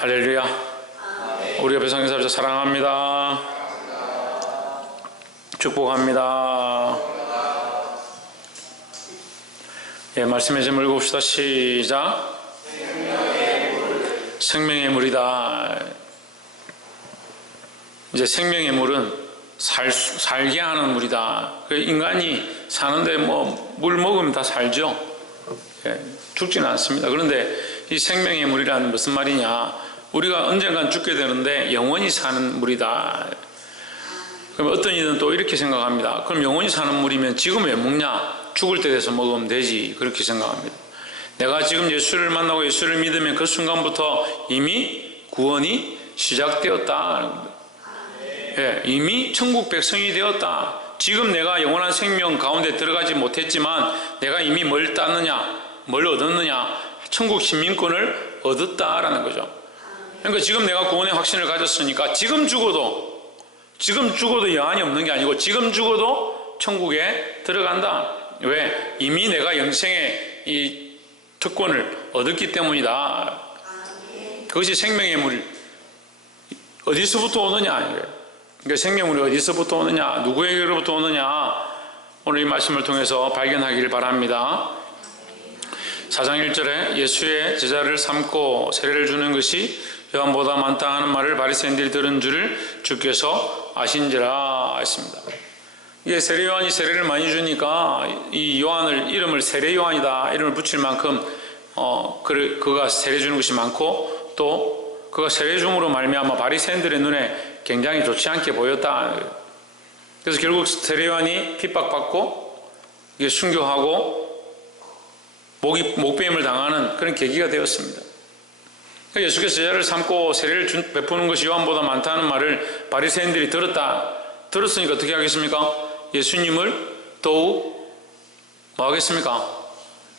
할렐루야. 우리 옆에 성경사자 사랑합니다. 축복합니다. 예, 말씀에 좀 읽읍시다. 시작. 생명의 물이다. 이제 생명의 물은 살게 하는 물이다. 인간이 사는데 물 먹으면 다 살죠. 예, 죽지는 않습니다. 그런데 이 생명의 물이라는 무슨 말이냐? 우리가 언젠간 죽게 되는데 영원히 사는 물이다. 그럼 어떤 이들은 또 이렇게 생각합니다. 그럼 영원히 사는 물이면 지금 왜 먹냐? 죽을 때 돼서 먹으면 되지. 그렇게 생각합니다. 내가 지금 예수를 만나고 예수를 믿으면 그 순간부터 이미 구원이 시작되었다. 예, 이미 천국 백성이 되었다. 지금 내가 영원한 생명 가운데 들어가지 못했지만 내가 이미 뭘 땄느냐? 뭘 얻었느냐? 천국 시민권을 얻었다라는 거죠. 그러니까 지금 내가 구원의 확신을 가졌으니까 지금 죽어도 여한이 없는 게 아니고 지금 죽어도 천국에 들어간다. 왜? 이미 내가 영생의 이 특권을 얻었기 때문이다. 그것이 생명의 물. 어디서부터 오느냐? 그러니까 생명물이 어디서부터 오느냐? 누구에게로부터 오느냐? 오늘 이 말씀을 통해서 발견하기를 바랍니다. 4장 1절에 예수의 제자를 삼고 세례를 주는 것이 요한보다 많다 하는 말을 바리새인들이 들은 줄을 주께서 아신지라 했습니다. 이게 세례 요한이 세례를 많이 주니까 이 요한을 이름을 세례 요한이다 이름을 붙일 만큼 그가 세례 주는 것이 많고 또 그가 세례 줌으로 말미암아 바리새인들의 눈에 굉장히 좋지 않게 보였다. 그래서 결국 세례 요한이 핍박받고 이게 순교하고 목배임을 당하는 그런 계기가 되었습니다. 예수께서 제자를 삼고 세례를 베푸는 것이 요한보다 많다는 말을 바리새인들이 들었으니까 어떻게 하겠습니까? 예수님을 더욱 뭐 하겠습니까?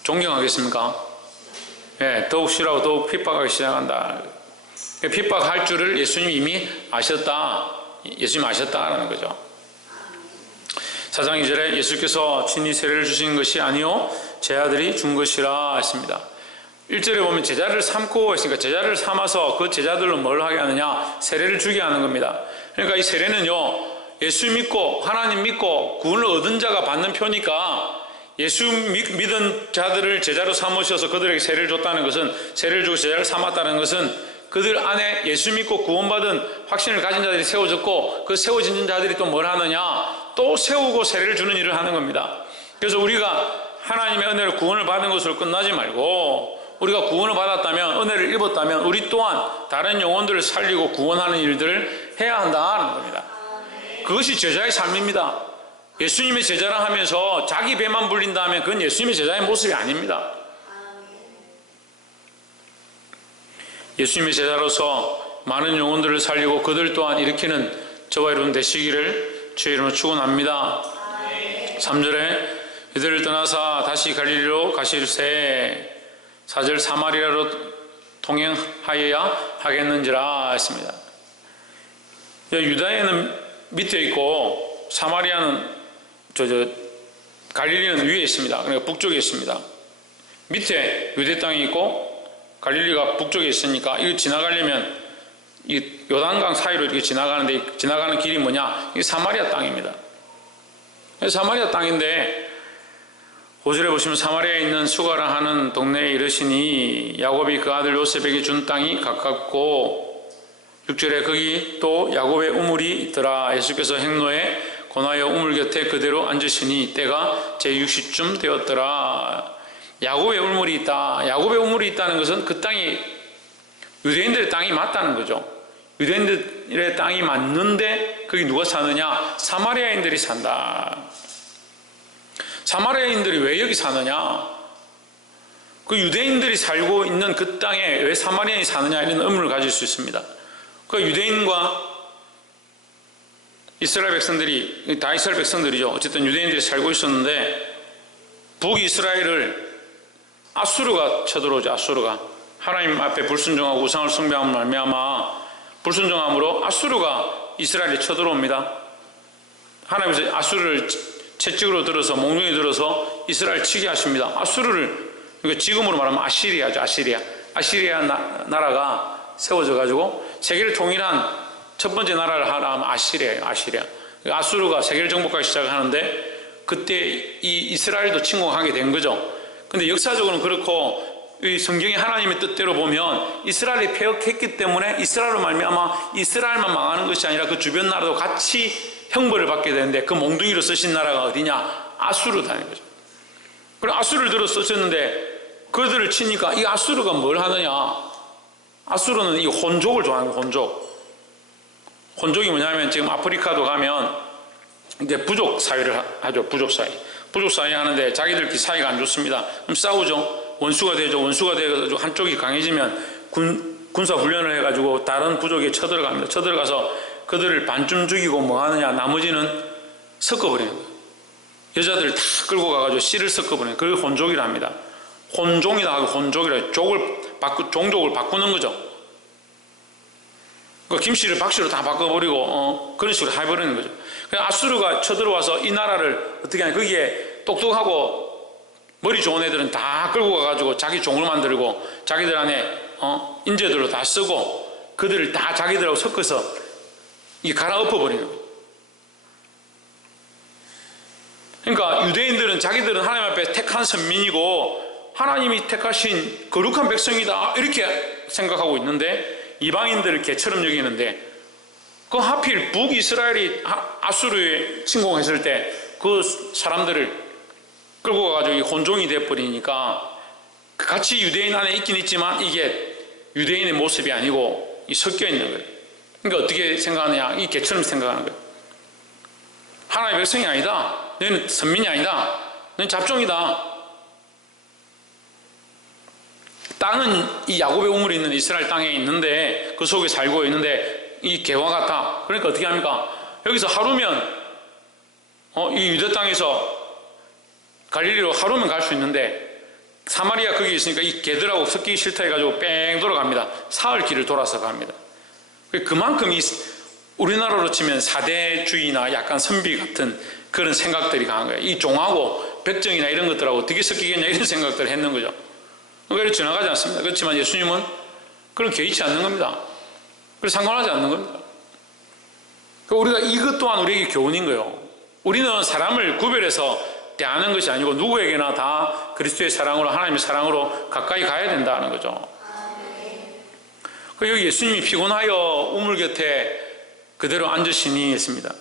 존경하겠습니까? 예, 더욱 싫어하고 더욱 핍박하기 시작한다. 핍박할 줄을 예수님이 이미 아셨다. 예수님이 아셨다라는 거죠. 4장 2절에 예수께서 친히 세례를 주신 것이 아니요 제 아들이 준 것이라 했습니다. 1절에 보면 제자를 삼고 했으니까 제자를 삼아서 그 제자들로 뭘 하게 하느냐? 세례를 주게 하는 겁니다. 그러니까 이 세례는요, 예수 믿고 하나님 믿고 구원을 얻은 자가 받는 표니까 예수 믿은 자들을 제자로 삼으셔서 그들에게 세례를 줬다는 것은, 세례를 주고 제자를 삼았다는 것은 그들 안에 예수 믿고 구원받은 확신을 가진 자들이 세워졌고 그 세워진 자들이 또 뭘 하느냐? 또 세우고 세례를 주는 일을 하는 겁니다. 그래서 우리가 하나님의 은혜로 구원을 받은 것으로 끝나지 말고 우리가 구원을 받았다면, 은혜를 입었다면 우리 또한 다른 영혼들을 살리고 구원하는 일들을 해야 한다는 겁니다. 그것이 제자의 삶입니다. 예수님의 제자라 하면서 자기 배만 불린다 하면 그건 예수님의 제자의 모습이 아닙니다. 예수님의 제자로서 많은 영혼들을 살리고 그들 또한 일으키는 저와 여러분 되시기를 주의 이름으로 축원합니다. 3절에 이들을 떠나사 다시 갈릴리로 가실새 4절 사마리아로 통행하여야 하겠는지라 했습니다. 유다에는 밑에 있고 사마리아는 갈릴리는 위에 있습니다. 그러니까 북쪽에 있습니다. 밑에 유대 땅이 있고 갈릴리가 북쪽에 있으니까 이거 지나가려면 이 요단강 사이로 이렇게 지나가는데 지나가는 길이 뭐냐? 이게 사마리아 땅입니다. 사마리아 땅인데 5절에 보시면 사마리아에 있는 수가라 하는 동네에 이르시니 야곱이 그 아들 요셉에게 준 땅이 가깝고 6절에 거기 또 야곱의 우물이 있더라. 예수께서 행로에 고나여 우물 곁에 그대로 앉으시니 때가 제60쯤 되었더라. 야곱의 우물이 있다. 야곱의 우물이 있다는 것은 그 땅이 유대인들의 땅이 맞다는 거죠. 유대인들의 땅이 맞는데 거기 누가 사느냐? 사마리아인들이 산다. 사마리아인들이 왜 여기 사느냐? 그 유대인들이 살고 있는 그 땅에 왜 사마리아인이 사느냐 이런 의문을 가질 수 있습니다. 그 유대인과 이스라엘 백성들이 다 이스라엘 백성들이죠. 어쨌든 유대인들이 살고 있었는데 북이스라엘을 아수르가 쳐들어오죠. 아수르가 하나님 앞에 불순종하고 우상을 숭배함으로 말미암아 불순종함으로 아수르가 이스라엘에 쳐들어옵니다. 하나님께서 아수르를 채찍으로 들어서 몽둥이 들어서 이스라엘 치게 하십니다. 아수르를, 그러니까 지금으로 말하면 아시리아죠. 아시리아 나라가 세워져 가지고 세계를 통일한 첫 번째 나라를 하나 하면 아시리아예요. 아시리아. 아수르가 세계를 정복하기 시작하는데 그때 이 이스라엘도 침공하게 된 거죠. 근데 역사적으로는 그렇고 이 성경의 하나님의 뜻대로 보면 이스라엘이 패역했기 때문에 이스라엘로 말미암아 이스라엘만 망하는 것이 아니라 그 주변 나라도 같이 형벌을 받게 되는데 그 몽둥이로 쓰신 나라가 어디냐? 아수르다는 거죠. 그럼 아수르를 들어 쓰셨는데 그들을 치니까 이 아수르가 뭘 하느냐? 아수르는 이 혼족을 좋아하는 거예요. 혼족이 뭐냐면 지금 아프리카도 가면 이제 부족 사회를 하죠. 부족 사회 하는데 자기들끼리 사이가 안 좋습니다. 그럼 싸우죠. 원수가 되죠. 원수가 돼가지고 한쪽이 강해지면 군사 훈련을 해가지고 다른 부족에 쳐들어갑니다. 쳐들어가서 그들을 반쯤 죽이고 뭐 하느냐? 나머지는 섞어버리는 거예요. 여자들을 다 끌고 가가지고 씨를 섞어버리는 거예요. 그걸 혼족이라 합니다. 혼종이다 하고 혼족이라 종족을 바꾸는 거죠. 김씨를 박씨로 다 바꿔버리고 그런 식으로 해버리는 거죠. 그래서 아수르가 쳐들어와서 이 나라를 어떻게 하냐? 거기에 똑똑하고 머리 좋은 애들은 다 끌고 가가지고 자기 종을 만들고 자기들 안에 인재들로 다 쓰고 그들을 다 자기들하고 섞어서 이 갈아엎어버리는 거예요. 그러니까 유대인들은 자기들은 하나님 앞에 택한 선민이고 하나님이 택하신 거룩한 백성이다 이렇게 생각하고 있는데 이방인들을 개처럼 여기는데 그 하필 북이스라엘이 아수르에 침공했을 때 그 사람들을 끌고 가가지고 혼종이 돼버리니까 같이 유대인 안에 있긴 있지만 이게 유대인의 모습이 아니고 섞여 있는 거예요. 그러니까 어떻게 생각하느냐? 이 개처럼 생각하는 거예요. 하나님의 백성이 아니다. 너희는 선민이 아니다. 너희는 잡종이다. 땅은 이 야곱의 우물이 있는 이스라엘 땅에 있는데 그 속에 살고 있는데 이 개와 같아. 그러니까 어떻게 합니까? 여기서 하루면 이 유대 땅에서 갈릴리로 하루면 갈 수 있는데 사마리아 거기 있으니까 이 개들하고 섞이기 싫다 해가지고 뺑 돌아갑니다. 사흘 길을 돌아서 갑니다. 그만큼 우리나라로 치면 사대주의나 약간 선비 같은 그런 생각들이 강한 거예요. 이 종하고 백정이나 이런 것들하고 어떻게 섞이겠냐 이런 생각들을 했는 거죠. 그래서 지나가지 않습니다. 그렇지만 예수님은 그런 개의치 않는 겁니다. 그래서 상관하지 않는 겁니다. 우리가 이것 또한 우리에게 교훈인 거예요. 우리는 사람을 구별해서 대하는 것이 아니고 누구에게나 다 그리스도의 사랑으로 하나님의 사랑으로 가까이 가야 된다는 거죠. 여기 예수님이 피곤하여 우물 곁에 그대로 앉으시니 했습니다.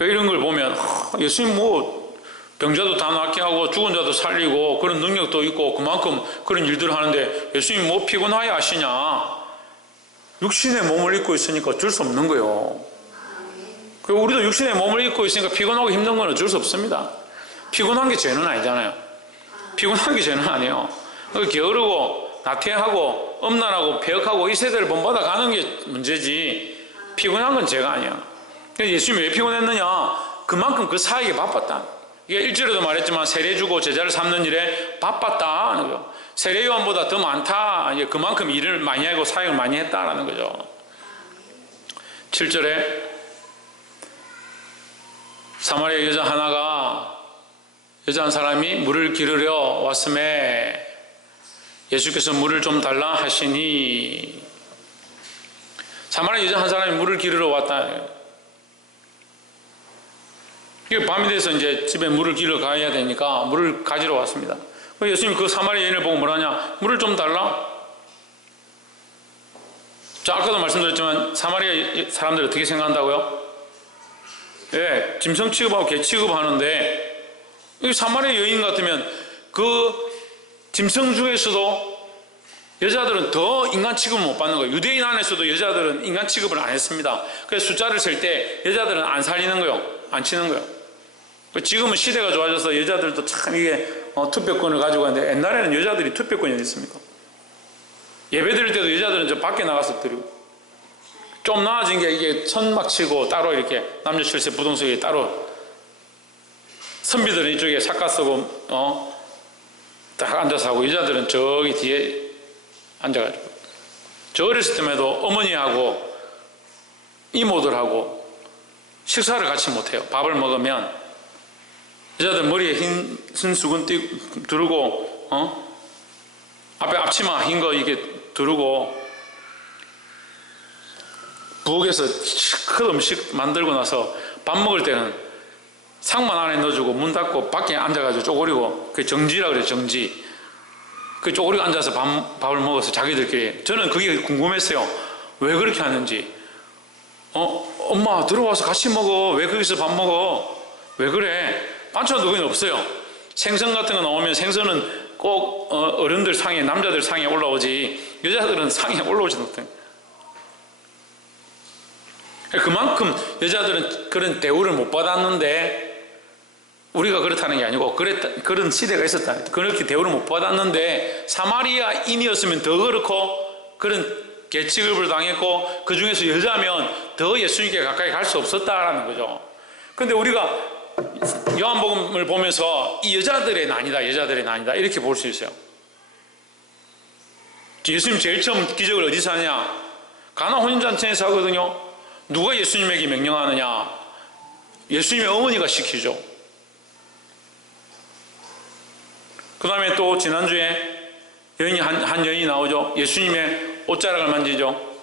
이런 걸 보면 예수님 병자도 다 낫게 하고 죽은 자도 살리고 그런 능력도 있고 그만큼 그런 일들을 하는데 예수님 피곤하여 하시냐? 육신의 몸을 입고 있으니까 어쩔 수 없는 거예요. 우리도 육신의 몸을 입고 있으니까 피곤하고 힘든 건 어쩔 수 없습니다. 피곤한 게 죄는 아니잖아요. 피곤한 게 죄는 아니에요. 게으르고 나태하고 엄난하고 폐역하고 이 세대를 본받아 가는 게 문제지 피곤한 건 죄가 아니야. 예수님이 왜 피곤했느냐? 그만큼 그 사역에 바빴다. 이게 1절에도 말했지만 세례 주고 제자를 삼는 일에 바빴다 하는 거예요. 세례 요한보다 더 많다. 그만큼 일을 많이 하고 사역을 많이 했다라는 거죠. 7절에 사마리아 여자 한 사람이 물을 기르려 왔음에 예수께서 물을 좀 달라 하시니 사마리아 여자 한 사람이 물을 기르러 왔다. 이게 밤이 돼서 이제 집에 물을 기르러 가야 되니까 물을 가지러 왔습니다. 예수님이 그 사마리아 여인을 보고 뭐라냐? 물을 좀 달라. 자, 아까도 말씀드렸지만 사마리아 사람들이 어떻게 생각한다고요? 예, 짐승 취급하고 개 취급하는데 이 사마리아 여인 같으면 그 짐승 중에서도 여자들은 더 인간 취급을 못 받는 거예요. 유대인 안에서도 여자들은 인간 취급을 안 했습니다. 그래서 숫자를 셀 때 여자들은 안 살리는 거예요. 안 치는 거예요. 지금은 시대가 좋아져서 여자들도 참 이게 투표권을 가지고 있는데 옛날에는 여자들이 투표권이 어디 있습니까? 예배 드릴 때도 여자들은 저 밖에 나가서 드리고 좀 나아진 게 이게 천막 치고 따로 이렇게 남녀 칠세 부동석에 따로 선비들은 이쪽에 삭가 쓰고 딱 앉아서 하고 여자들은 저기 뒤에 앉아가지고 저 어렸을 때에도 어머니하고 이모들하고 식사를 같이 못해요. 밥을 먹으면 여자들 머리에 흰 수건 두르고 앞에 앞치마 흰 거 이게 두르고 부엌에서 큰 음식 만들고 나서 밥 먹을 때는 상만 안에 넣어주고 문 닫고 밖에 앉아가지고 쪼그리고, 그 정지라 그래요, 정지. 그 쪼그리고 앉아서 밥을 먹어서 자기들끼리. 저는 그게 궁금했어요. 왜 그렇게 하는지. 엄마 들어와서 같이 먹어. 왜 거기서 밥 먹어? 왜 그래? 반찬도 거긴 없어요. 생선 같은 거 나오면 생선은 꼭 어른들 상에, 남자들 상에 올라오지 여자들은 상에 올라오지 못해요. 그만큼 여자들은 그런 대우를 못 받았는데, 우리가 그렇다는 게 아니고 그런 시대가 있었다. 그렇게 대우를 못 받았는데 사마리아인이었으면 더 그렇고 그런 계취급을 당했고, 그 중에서 여자면 더 예수님께 가까이 갈 수 없었다라는 거죠. 그런데 우리가 요한복음을 보면서 이 여자들의 난이다 이렇게 볼 수 있어요. 예수님 제일 처음 기적을 어디서 하냐? 가나 혼인잔치에서 하거든요. 누가 예수님에게 명령하느냐? 예수님의 어머니가 시키죠. 그 다음에 또 지난주에 한 여인이 나오죠. 예수님의 옷자락을 만지죠.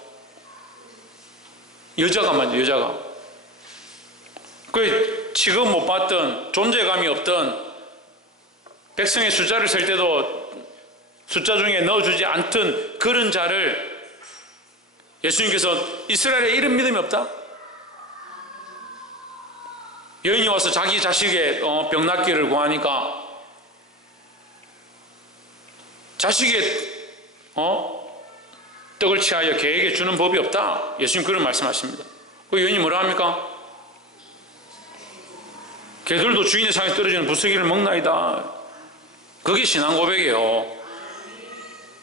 여자가 만져, 여자가. 그 지금 못 봤던, 존재감이 없던, 백성의 숫자를 셀 때도 숫자 중에 넣어주지 않던 그런 자를 예수님께서 이스라엘에 이런 믿음이 없다? 여인이 와서 자기 자식의 병 낫기를 구하니까 자식의 떡을 취하여 개에게 주는 법이 없다. 예수님 그런 말씀하십니다. 그 여인이 뭐라 합니까? 개들도 주인의 상에 떨어지는 부스러기를 먹나이다. 그게 신앙 고백이에요.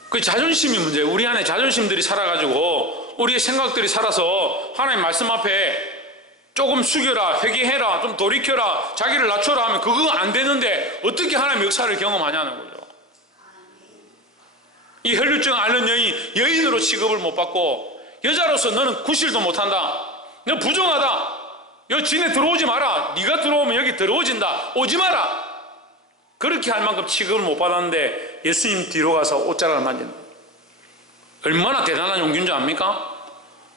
그 자존심이 문제예요. 우리 안에 자존심들이 살아가지고 우리의 생각들이 살아서 하나님 말씀 앞에 조금 숙여라, 회개해라, 좀 돌이켜라, 자기를 낮춰라 하면 그거 안 되는데 어떻게 하나님의 역사를 경험하냐는 거죠. 이 혈류증 앓는 여인으로 취급을 못 받고, 여자로서 너는 구실도 못한다, 너 부정하다, 여기 진에 들어오지 마라, 네가 들어오면 여기 더러워진다, 오지 마라, 그렇게 할 만큼 취급을 못 받았는데 예수님 뒤로 가서 옷자락을 만진다. 얼마나 대단한 용기인 줄 압니까?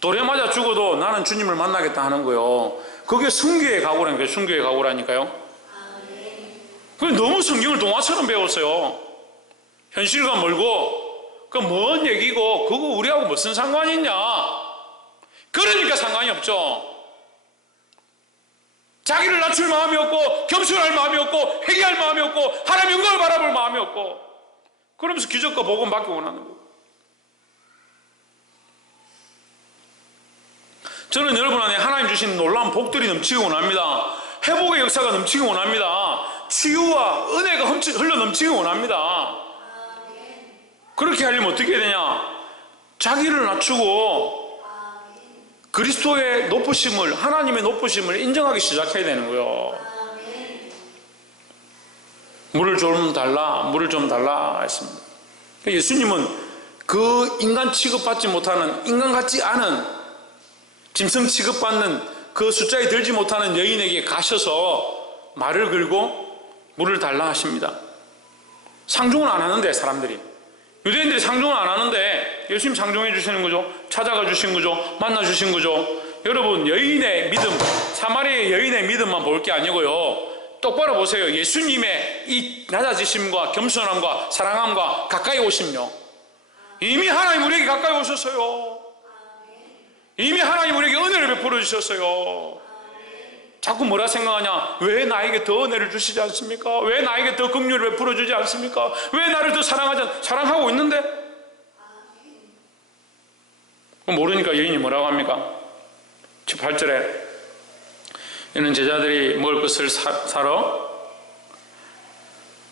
돌에 맞아 죽어도 나는 주님을 만나겠다 하는 거예요. 그게 순교의 각오라니까요. 순교의 각오라니까요. 너무 성경을 동화처럼 배웠어요. 현실과 멀고 그 먼 얘기고 그거 우리하고 무슨 상관이 있냐. 그러니까 상관이 없죠. 자기를 낮출 마음이 없고 겸손할 마음이 없고 회개할 마음이 없고 하나님 영광을 바라볼 마음이 없고, 그러면서 기적과 복음 받기 원하는 거예요. 저는 여러분 안에 하나님 주신 놀라운 복들이 넘치기 원합니다. 회복의 역사가 넘치기 원합니다. 치유와 은혜가 흘러 넘치기 원합니다. 그렇게 하려면 어떻게 해야 되냐? 자기를 낮추고 그리스도의 높으심을, 하나님의 높으심을 인정하기 시작해야 되는 거예요. 물을 좀 달라 했습니다. 예수님은 그 인간 취급받지 못하는, 인간 같지 않은 짐승 취급받는 그 숫자에 들지 못하는 여인에게 가셔서 말을 걸고 물을 달라 하십니다. 상종을 안 하는데, 사람들이, 유대인들이 상종을 안 하는데 예수님 상종해 주시는 거죠. 찾아가 주신 거죠. 만나 주신 거죠. 여러분, 여인의 믿음, 사마리아의 여인의 믿음만 볼 게 아니고요, 똑바로 보세요. 예수님의 이 낮아지심과 겸손함과 사랑함과 가까이 오심요, 이미 하나님 우리에게 가까이 오셨어요. 이미 하나님 우리에게 은혜를 베풀어 주셨어요. 자꾸 뭐라 생각하냐? 왜 나에게 더 은혜를 주시지 않습니까? 왜 나에게 더 긍휼을 베풀어 주지 않습니까? 왜 나를 더 사랑하고 있는데? 모르니까 여인이 뭐라고 합니까? 18절에 이는 제자들이 먹을 것을 사러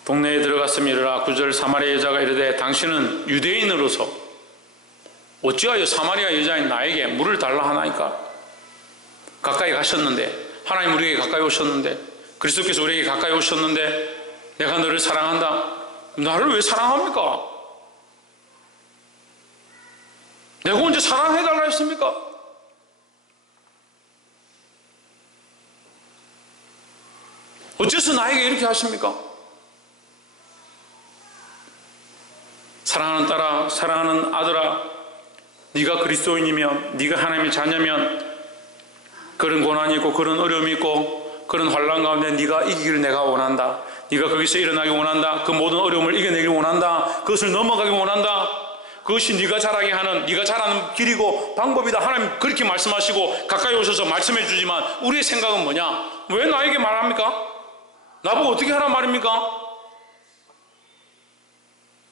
동네에 들어갔음이라. 9절 사마리아 여자가 이르되 당신은 유대인으로서 어찌하여 사마리아 여자인 나에게 물을 달라 하나이까? 가까이 가셨는데, 하나님 우리에게 가까이 오셨는데, 그리스도께서 우리에게 가까이 오셨는데 내가 너를 사랑한다. 나를 왜 사랑합니까? 내가 언제 사랑해달라 했습니까? 어째서 나에게 이렇게 하십니까? 사랑하는 딸아, 사랑하는 아들아, 네가 그리스도인이면, 네가 하나님의 자녀면 그런 고난이 있고 그런 어려움이 있고 그런 환난 가운데 네가 이기기를 내가 원한다. 네가 거기서 일어나기 원한다. 그 모든 어려움을 이겨내길 원한다. 그것을 넘어가기 원한다. 그것이 네가 자라게 하는, 네가 자라는 길이고 방법이다. 하나님 그렇게 말씀하시고 가까이 오셔서 말씀해 주지만 우리의 생각은 뭐냐? 왜 나에게 말합니까? 나보고 어떻게 하란 말입니까?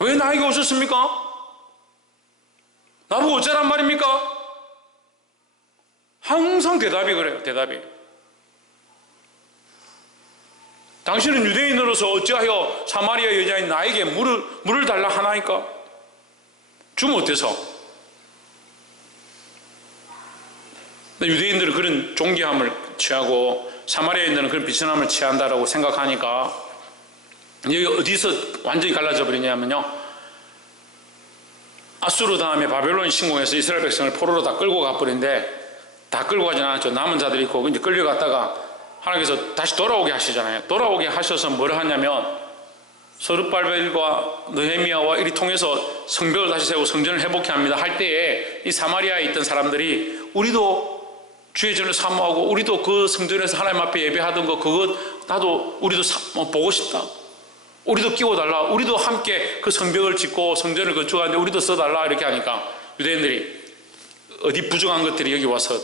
왜 나에게 오셨습니까? 나보고 어쩌란 말입니까? 항상 대답이 그래요. 대답이. 당신은 유대인으로서 어찌하여 사마리아 여자인 나에게 물을 달라 하나이까? 주면 어때서? 유대인들은 그런 존귀함을 취하고 사마리아인들은 그런 비천함을 취한다라고 생각하니까 여기 어디서 완전히 갈라져 버리냐면요, 아수르 다음에 바벨론 침공해서 이스라엘 백성을 포로로 다 끌고 가버린데, 다 끌고 가진 않았죠. 남은 자들이 있고 이제 끌려갔다가 하나님께서 다시 돌아오게 하시잖아요. 돌아오게 하셔서 뭘 하냐면 서룹발벨과 느헤미야와 이리 통해서 성벽을 다시 세우고 성전을 회복케 합니다. 할 때에 이 사마리아에 있던 사람들이 우리도 주의 전을 사모하고 우리도 그 성전에서 하나님 앞에 예배하던 거 그거 나도 우리도 보고 싶다. 우리도 끼워달라. 우리도 함께 그 성벽을 짓고 성전을 건축하는데 우리도 써달라. 이렇게 하니까 유대인들이 어디 부족한 것들이 여기 와서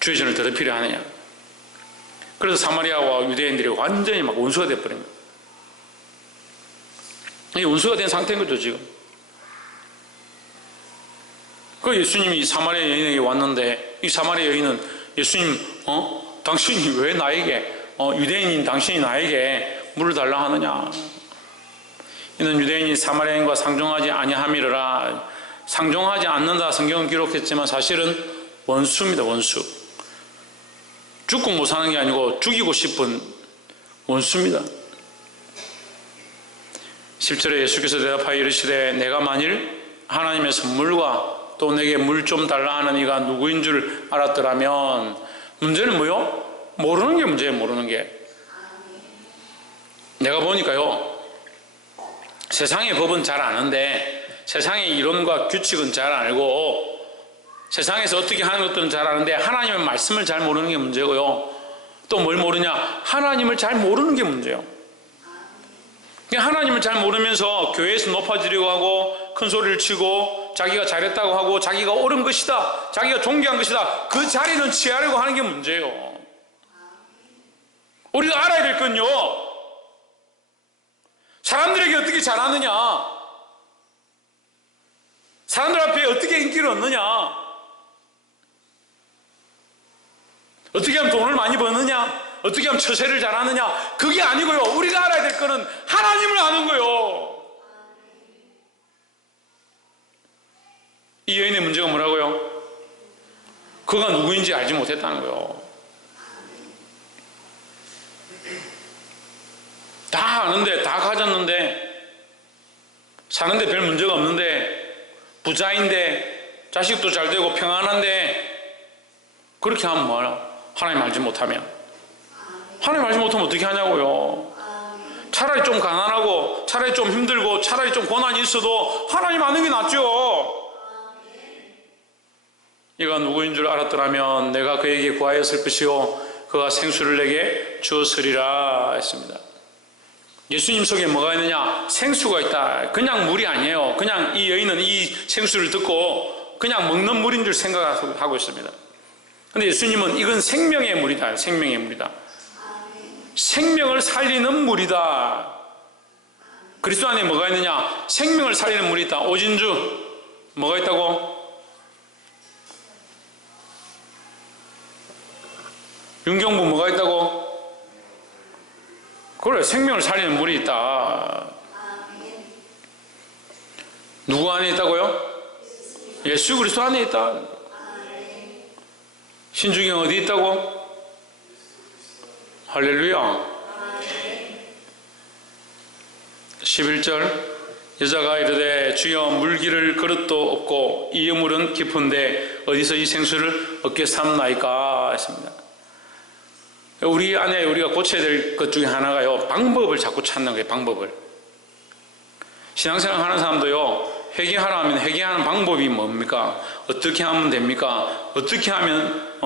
주의 전을 더럽히려 하느냐. 그래서 사마리아와 유대인들이 완전히 막 원수가 되어버린 거예요. 이 원수가 된 상태인 거죠 지금. 그 예수님이 사마리아 여인에게 왔는데 이 사마리아 여인은 예수님 당신이 왜 나에게 유대인인 당신이 나에게 물을 달라 하느냐. 이는 유대인이 사마리아인과 상종하지 아니함이라. 상종하지 않는다 성경은 기록했지만 사실은 원수입니다. 원수. 죽고 못 사는 게 아니고 죽이고 싶은 원수입니다. 10절에 예수께서 대답하여 이르시되 내가 만일 하나님의 선물과 또 내게 물 좀 달라 하는 이가 누구인 줄 알았더라면. 문제는 뭐요? 모르는 게 문제예요. 모르는 게. 내가 보니까요, 세상의 법은 잘 아는데 세상의 이론과 규칙은 잘 알고 세상에서 어떻게 하는 것들은 잘 아는데 하나님의 말씀을 잘 모르는 게 문제고요. 또 뭘 모르냐? 하나님을 잘 모르는 게 문제예요. 하나님을 잘 모르면서 교회에서 높아지려고 하고 큰 소리를 치고 자기가 잘했다고 하고 자기가 옳은 것이다, 자기가 존귀한 것이다, 그 자리는 취하려고 하는 게 문제예요. 우리가 알아야 될 건요, 사람들에게 어떻게 잘하느냐, 사람들 앞에 어떻게 인기를 얻느냐, 어떻게 하면 돈을 많이 버느냐, 어떻게 하면 처세를 잘하느냐, 그게 아니고요. 우리가 알아야 될 거는 하나님을 아는 거요. 이 여인의 문제가 뭐라고요? 그가 누구인지 알지 못했다는 거요. 다 아는데, 다 가졌는데, 사는데 별 문제가 없는데, 부자인데, 자식도 잘 되고 평안한데, 그렇게 하면 뭐하나? 하나님 알지 못하면. 하나님 알지 못하면 어떻게 하냐고요. 차라리 좀 가난하고 차라리 좀 힘들고 차라리 좀 고난이 있어도 하나님 아는 게 낫죠. 이가 누구인 줄 알았더라면 내가 그에게 구하였을 것이요 그가 생수를 내게 주었으리라 했습니다. 예수님 속에 뭐가 있느냐? 생수가 있다. 그냥 물이 아니에요. 그냥 이 여인은 이 생수를 듣고 그냥 먹는 물인 줄 생각하고 있습니다. 근데 예수님은 이건 생명의 물이다. 생명의 물이다. 생명을 살리는 물이다. 그리스도 안에 뭐가 있느냐? 생명을 살리는 물이 있다. 오진주 뭐가 있다고? 윤경부 뭐가 있다고? 그래, 생명을 살리는 물이 있다. 누구 안에 있다고요? 예수 그리스도 안에 있다. 신주경 어디 있다고? 할렐루야. 11절 여자가 이르되 주여 물기를 그릇도 없고 이 여물은 깊은데 어디서 이 생수를 얻게 삼나이까 했습니다. 우리 안에 우리가 고쳐야 될 것 중에 하나가요, 방법을 자꾸 찾는 거예요. 방법을. 신앙생활 하는 사람도요, 회개하라면 회개하는 방법이 뭡니까? 어떻게 하면 됩니까? 어떻게 하면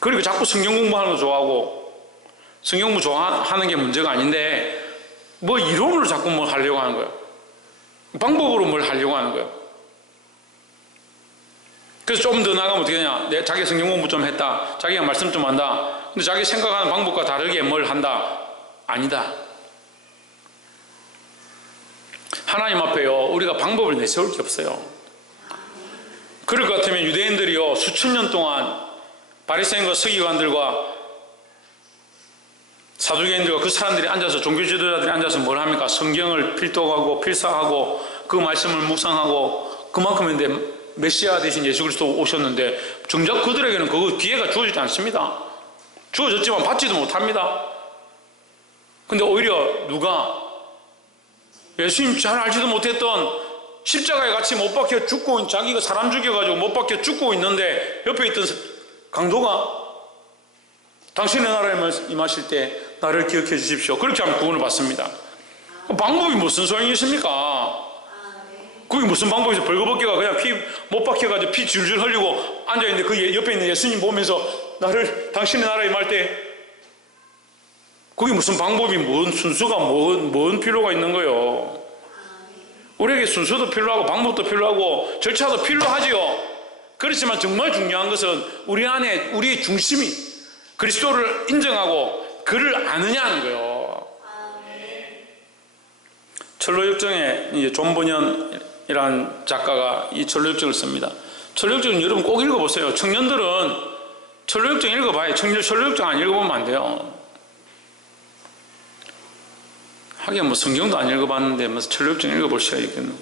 그리고 자꾸 성경 공부하는 거 좋아하고 성경 공부 좋아하는 게 문제가 아닌데 뭐 이론으로 자꾸 뭘 하려고 하는 거예요. 방법으로 뭘 하려고 하는 거예요. 그래서 좀 더 나가면 어떻게 되냐? 내 자기 성경 공부 좀 했다. 자기가 말씀 좀 한다. 근데 자기 생각하는 방법과 다르게 뭘 한다? 아니다. 하나님 앞에요, 우리가 방법을 내세울 게 없어요. 그럴 것 같으면 유대인들이요, 수천 년 동안 바리새인과 서기관들과 사두개인들과 그 사람들이 앉아서, 종교 지도자들이 앉아서 뭘 합니까? 성경을 필독하고 필사하고 그 말씀을 묵상하고, 그만큼인데 메시아 대신 예수 그리스도 오셨는데 정작 그들에게는 그 기회가 주어지지 않습니다. 주어졌지만 받지도 못합니다. 근데 오히려 누가 예수님 잘 알지도 못했던 십자가에 같이 못 박혀 죽고, 자기가 사람 죽여가지고 못 박혀 죽고 있는데 옆에 있던 강도가 당신의 나라에 임하실 때 나를 기억해 주십시오. 그렇게 하면 구원을 받습니다. 방법이 무슨 소용이 있습니까? 그게 무슨 방법이 있어? 벌거벗기가 그냥 피 못 박혀가지고 피 줄줄 흘리고 앉아있는데 그 옆에 있는 예수님 보면서 나를 당신의 나라에 임할 때, 그게 무슨 방법이, 뭔 순수가, 뭔 필요가 있는 거예요? 우리에게 순수도 필요하고 방법도 필요하고 절차도 필요하지요. 그렇지만 정말 중요한 것은 우리 안에 우리의 중심이 그리스도를 인정하고 그를 아느냐는 거예요. 철로역정에 이제 존 번연이라는 작가가 이 철로역정을 씁니다. 철로역정은 여러분 꼭 읽어보세요. 청년들은 철로역정 읽어봐요. 철로역정 안 읽어보면 안 돼요. 하긴 뭐 성경도 안 읽어봤는데 뭐 철로역정 읽어볼 시간이 있겠노.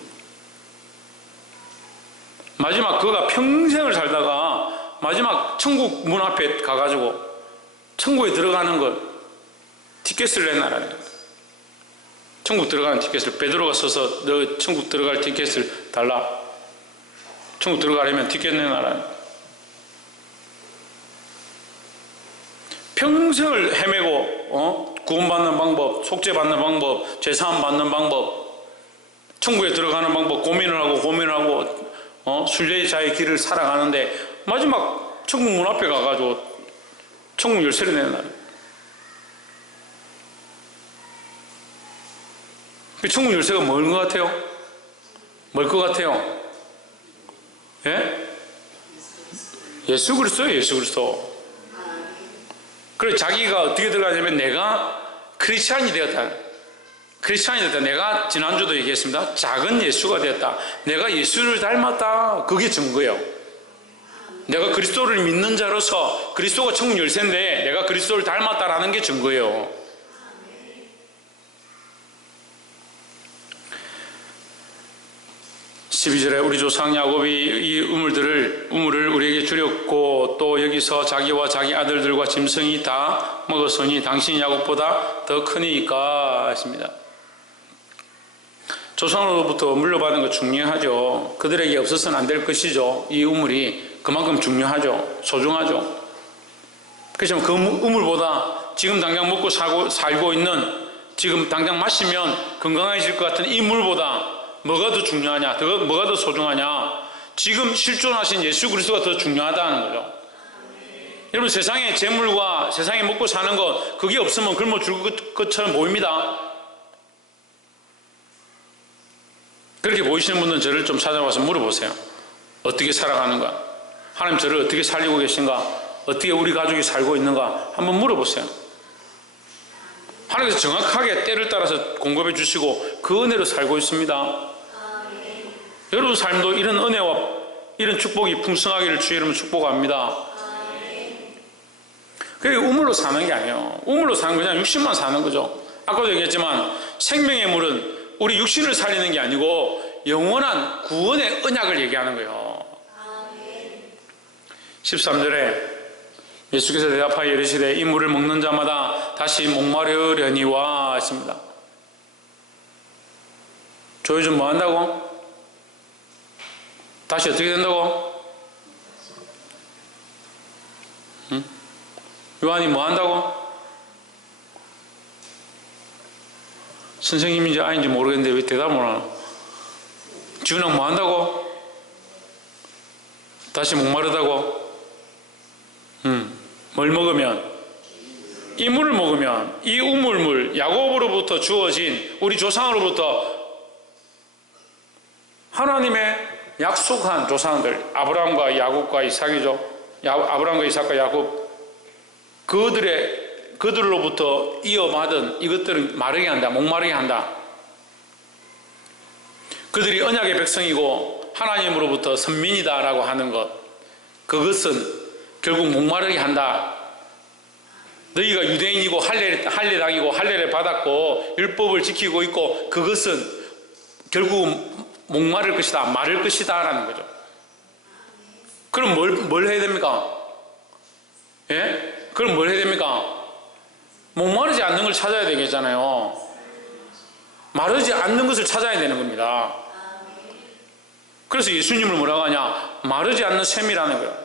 마지막 그가 평생을 살다가 마지막 천국 문 앞에 가가지고 천국에 들어가는 걸 티켓을 내놔라. 천국 들어가는 티켓을, 베드로가 서서 너 천국 들어갈 티켓을 달라. 천국 들어가려면 티켓 내놔라. 평생을 헤매고 구원받는 방법, 속죄받는 방법, 죄사함 받는 방법, 천국에 들어가는 방법 고민을 하고 순례자의 길을 살아가는데 마지막 천국 문 앞에 가가지고 천국 열쇠를 내놔라. 그 천국 열쇠가 뭘 것 같아요? 뭘 것 같아요? 예? 예수 그리스도예요, 예수 그리스도. 그래, 자기가 어떻게 들어가냐면 내가 크리스찬이 되었다. 크리스찬이 되었다. 내가 지난주도 얘기했습니다. 작은 예수가 되었다. 내가 예수를 닮았다. 그게 증거예요. 내가 그리스도를 믿는 자로서 그리스도가 천국 열쇠인데 내가 그리스도를 닮았다라는 게 증거예요. 12절에 우리 조상 야곱이 이 우물을 우리에게 주렸고 또 여기서 자기와 자기 아들들과 짐승이 다 먹었으니 당신 야곱보다 더 크니까 했습니다. 조상으로부터 물려받은 거 중요하죠. 그들에게 없어서는 안 될 것이죠. 이 우물이 그만큼 중요하죠. 소중하죠. 그렇지만 그 우물보다 지금 당장 먹고 살고 있는, 지금 당장 마시면 건강해질 것 같은 이 물보다 뭐가 더 중요하냐? 뭐가 더 소중하냐? 지금 실존하신 예수 그리스도가 더 중요하다는 거죠. 여러분, 세상의 재물과 세상에 먹고 사는 것, 그게 없으면 굶어 죽을 것처럼 보입니다. 그렇게 보이시는 분들은 저를 좀 찾아와서 물어보세요. 어떻게 살아가는가? 하나님 저를 어떻게 살리고 계신가? 어떻게 우리 가족이 살고 있는가? 한번 물어보세요. 하나님께서 정확하게 때를 따라서 공급해 주시고 그 은혜로 살고 있습니다. 여러분 삶도 이런 은혜와 이런 축복이 풍성하기를 주의 이름으로 축복합니다. 그게 우물로 사는 게 아니에요. 우물로 사는 건 그냥 육신만 사는 거죠. 아까도 얘기했지만 생명의 물은 우리 육신을 살리는 게 아니고 영원한 구원의 언약을 얘기하는 거예요. 13절에 예수께서 대답하여 이르시되 이 물을 먹는 자마다 다시 목마르려니와 했습니다. 저 요즘 뭐 한다고? 다시 어떻게 된다고? 응? 요한이 뭐 한다고? 선생님인지 아닌지 모르겠는데 왜 대답을 안 하나? 지훈아 뭐 한다고? 다시 목마르다고? 뭘 먹으면? 이 물을 먹으면 이 우물물 야곱으로부터 주어진 우리 조상으로부터 하나님의 약속한 조상들 아브라함과 야곱과 이삭이죠. 아브라함과 이삭과 야곱 그들로부터 이어받은 이것들을 마르게 한다. 목마르게 한다. 그들이 언약의 백성이고 하나님으로부터 선민이다라고 하는 것, 그것은 결국 목마르게 한다. 너희가 유대인이고 할례당이고 할례를 받았고 율법을 지키고 있고 그것은 결국 목마를 것이다, 마를 것이다 라는 거죠. 그럼 뭘 해야 됩니까? 예? 그럼 뭘 해야 됩니까? 목마르지 않는 걸 찾아야 되겠잖아요. 마르지 않는 것을 찾아야 되는 겁니다. 그래서 예수님을 뭐라고 하냐? 마르지 않는 샘이라는 거예요.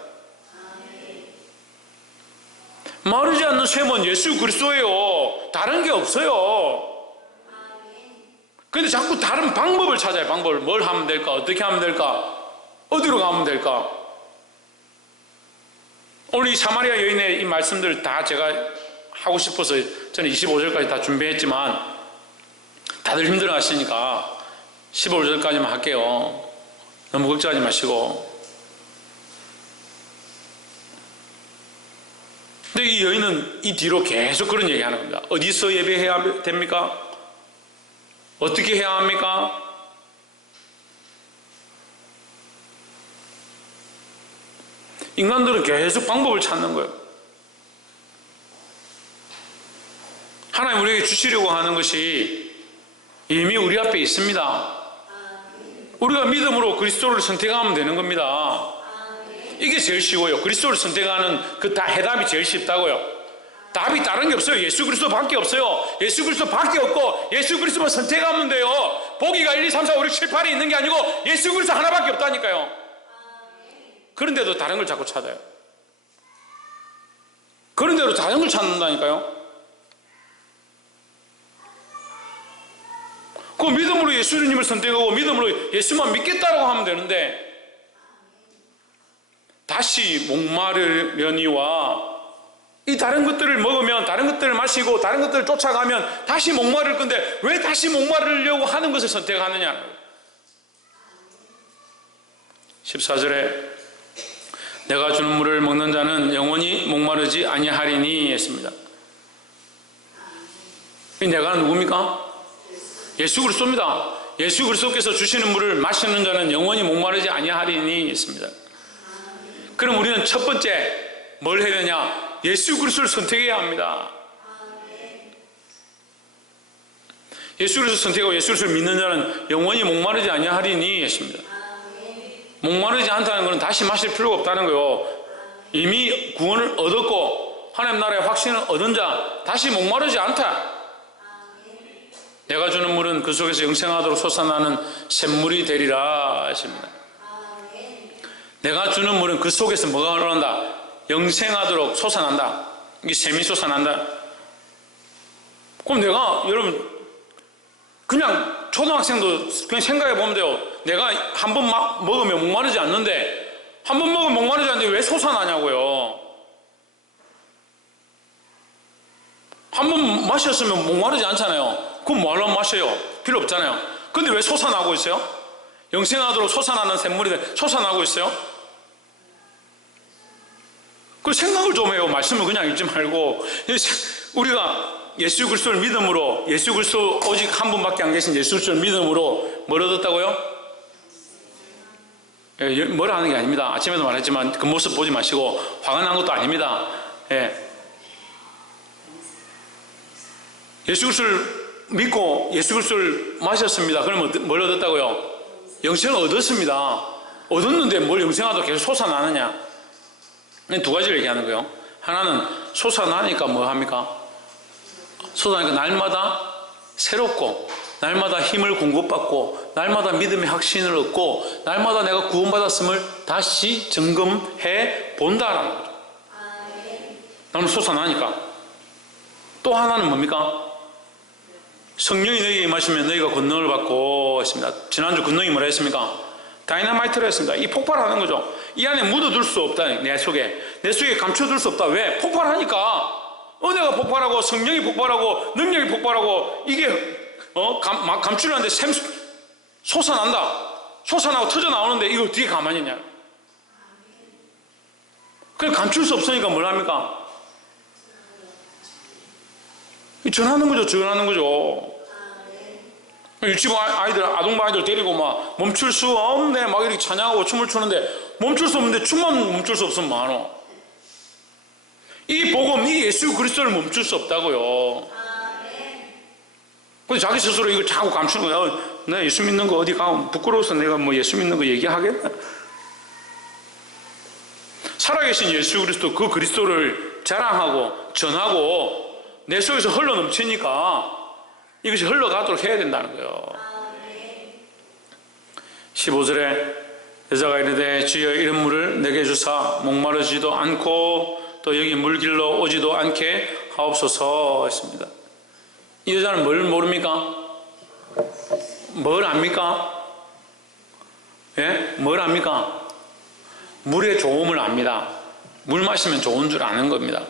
마르지 않는 샘은 예수 그리스도예요. 다른 게 없어요. 근데 자꾸 다른 방법을 찾아요. 방법을. 뭘 하면 될까? 어떻게 하면 될까? 어디로 가면 될까? 오늘 이 사마리아 여인의 이 말씀들 다 제가 하고 싶어서 저는 25절까지 다 준비했지만 다들 힘들어 하시니까 15절까지만 할게요. 너무 걱정하지 마시고. 근데 이 여인은 이 뒤로 계속 그런 얘기 하는 겁니다. 어디서 예배해야 됩니까? 어떻게 해야 합니까? 인간들은 계속 방법을 찾는 거예요. 하나님 우리에게 주시려고 하는 것이 이미 우리 앞에 있습니다. 우리가 믿음으로 그리스도를 선택하면 되는 겁니다. 이게 제일 쉬워요. 그리스도를 선택하는 그 다 해답이 제일 쉽다고요. 답이 다른 게 없어요. 예수 그리스도 밖에 없어요. 예수 그리스도 밖에 없고 예수 그리스도만 선택하면 돼요. 보기가 1, 2, 3, 4, 5, 6, 7, 8이 있는 게 아니고 예수 그리스도 하나밖에 없다니까요. 그런데도 다른 걸 자꾸 찾아요. 그런데도 다른 걸 찾는다니까요. 그 믿음으로 예수님을 선택하고 믿음으로 예수만 믿겠다라고 하면 되는데 다시 목마르려니와 이 다른 것들을 먹으면 다른 것들을 마시고 다른 것들을 쫓아가면 다시 목마를 건데 왜 다시 목마르려고 하는 것을 선택하느냐. 14절에 내가 주는 물을 먹는 자는 영원히 목마르지 아니하리니 했습니다. 이 내가 누굽니까? 예수 그리스도입니다. 예수 그리스도께서 주시는 물을 마시는 자는 영원히 목마르지 아니하리니 했습니다. 그럼 우리는 첫 번째 뭘 해야 되냐? 예수 그리스도를 선택해야 합니다. 예수 그리스도를 선택하고 예수 그리스도를 믿는 자는 영원히 목마르지 아니하리니 했습니다. 목마르지 않다는 것은 다시 마실 필요가 없다는 거예요. 이미 구원을 얻었고 하나님 나라의 확신을 얻은 자 다시 목마르지 않다. 내가 주는 물은 그 속에서 영생하도록 솟아나는 샘물이 되리라 하십니다. 내가 주는 물은 그 속에서 뭐가 흘러난다? 영생하도록 솟아난다. 이게 샘이 솟아난다. 그럼 내가 여러분 그냥 초등학생도 그냥 생각해 보면 돼요. 내가 한 번 먹으면 목마르지 않는데 한 번 먹으면 목마르지 않는데 왜 솟아나냐고요. 한 번 마셨으면 목마르지 않잖아요. 그럼 뭐하러 마셔요? 필요 없잖아요. 근데 왜 솟아나고 있어요? 영생하도록 솟아나는 샘물이 솟아나고 있어요? 그 생각을 좀 해요. 말씀을 그냥 읽지 말고. 우리가 예수 그리스도를 믿음으로 예수 그리스도 오직 한 분밖에 안 계신 예수 그리스도를 믿음으로 뭘 얻었다고요? 뭘 하는 게 아닙니다. 아침에도 말했지만 그 모습 보지 마시고 화가 난 것도 아닙니다. 예수 그리스도를 믿고 예수 그리스도를 마셨습니다. 그러면 뭘 얻었다고요? 영생을 얻었습니다. 얻었는데 뭘 영생하도록 계속 솟아나느냐? 두 가지를 얘기하는 거예요. 하나는 솟아나니까 뭐 합니까? 솟아나니까 날마다 새롭고 날마다 힘을 공급받고 날마다 믿음의 확신을 얻고 날마다 내가 구원받았음을 다시 점검해 본다라는 거죠. 나는 솟아나니까. 또 하나는 뭡니까? 성령이 너희에게 임하시면 너희가 권능을 받고 했습니다. 지난주 권능이 뭐라 했습니까? 다이너마이트라 했습니다. 이 폭발하는 거죠. 이 안에 묻어둘 수 없다. 내 속에 감춰둘 수 없다. 왜? 폭발하니까. 은혜가 폭발하고 성령이 폭발하고 능력이 폭발하고 이게 막 감추려는데 솟아난다. 솟아나고 터져나오는데 이거 어떻게 가만히 있냐. 그냥 감출 수 없으니까 뭘 합니까? 전하는 거죠. 전하는 거죠. 유치부 아이들, 아동부 아이들 데리고 막 멈출 수 없네 막 이렇게 찬양하고 춤을 추는데 멈출 수 없는데 춤만 멈출 수 없으면 뭐하노? 이 복음, 이 예수 그리스도를 멈출 수 없다고요. 근데 자기 스스로 이걸 자꾸 감추는 거야. 나 예수 믿는 거 어디 가면 부끄러워서 내가 뭐 예수 믿는 거 얘기하겠나? 살아계신 예수 그리스도, 그 그리스도를 자랑하고 전하고 내 속에서 흘러 넘치니까 이것이 흘러가도록 해야 된다는 거예요. 15절에 여자가 이르되 주여 이런 물을 내게 주사 목마르지도 않고 또 여기 물길로 오지도 않게 하옵소서 했습니다. 이 여자는 뭘 모릅니까? 뭘 압니까? 예? 뭘 압니까? 물의 좋음을 압니다. 물 마시면 좋은 줄 아는 겁니다.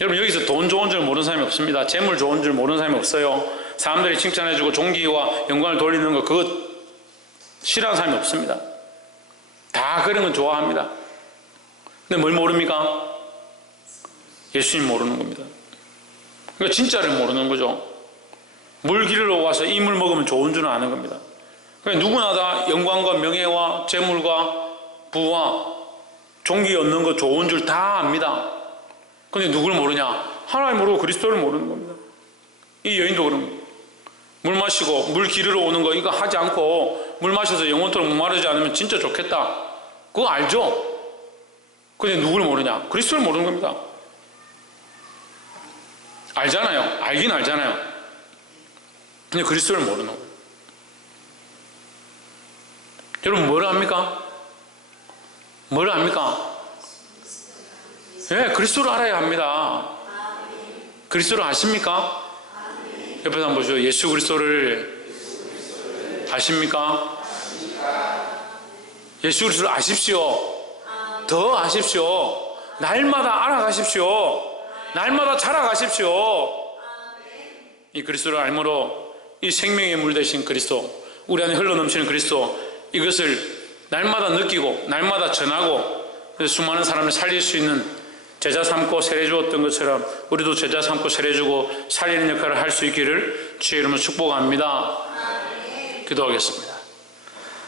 여러분 여기서 돈 좋은 줄 모르는 사람이 없습니다. 재물 좋은 줄 모르는 사람이 없어요. 사람들이 칭찬해주고 존귀와 영광을 돌리는 거 그것 싫어하는 사람이 없습니다. 다 그런 건 좋아합니다. 근데 뭘 모릅니까? 예수님 모르는 겁니다. 그러니까 진짜를 모르는 거죠. 물 길러 와서 이 물 먹으면 좋은 줄은 아는 겁니다. 그러니까 누구나 다 영광과 명예와 재물과 부와 존귀 얻는 거 좋은 줄 다 압니다. 근데 누굴 모르냐? 하나님 모르고 그리스도를 모르는 겁니다. 이 여인도 그런 거예요. 물 마시고 물 기르러 오는 거 이거 하지 않고 물 마셔서 영원토록 목마르지 않으면 진짜 좋겠다. 그거 알죠? 근데 누굴 모르냐? 그리스도를 모르는 겁니다. 알잖아요. 알긴 알잖아요. 근데 그리스도를 모르는 거예요. 여러분 뭘 합니까? 뭘 압니까? 네, 그리스도를 알아야 합니다. 그리스도를 아십니까? 옆에서 한번 보시죠. 예수 그리스도를 아십니까? 예수 그리스도를 아십시오. 더 아십시오. 날마다 알아가십시오. 날마다 자라가십시오. 이 그리스도를 알므로 이 생명의 물 되신 그리스도, 우리 안에 흘러넘치는 그리스도, 이것을 날마다 느끼고 날마다 전하고 수많은 사람을 살릴 수 있는 제자 삼고 세례 주었던 것처럼 우리도 제자 삼고 세례 주고 살리는 역할을 할 수 있기를 주의 이름으로 축복합니다. 기도하겠습니다.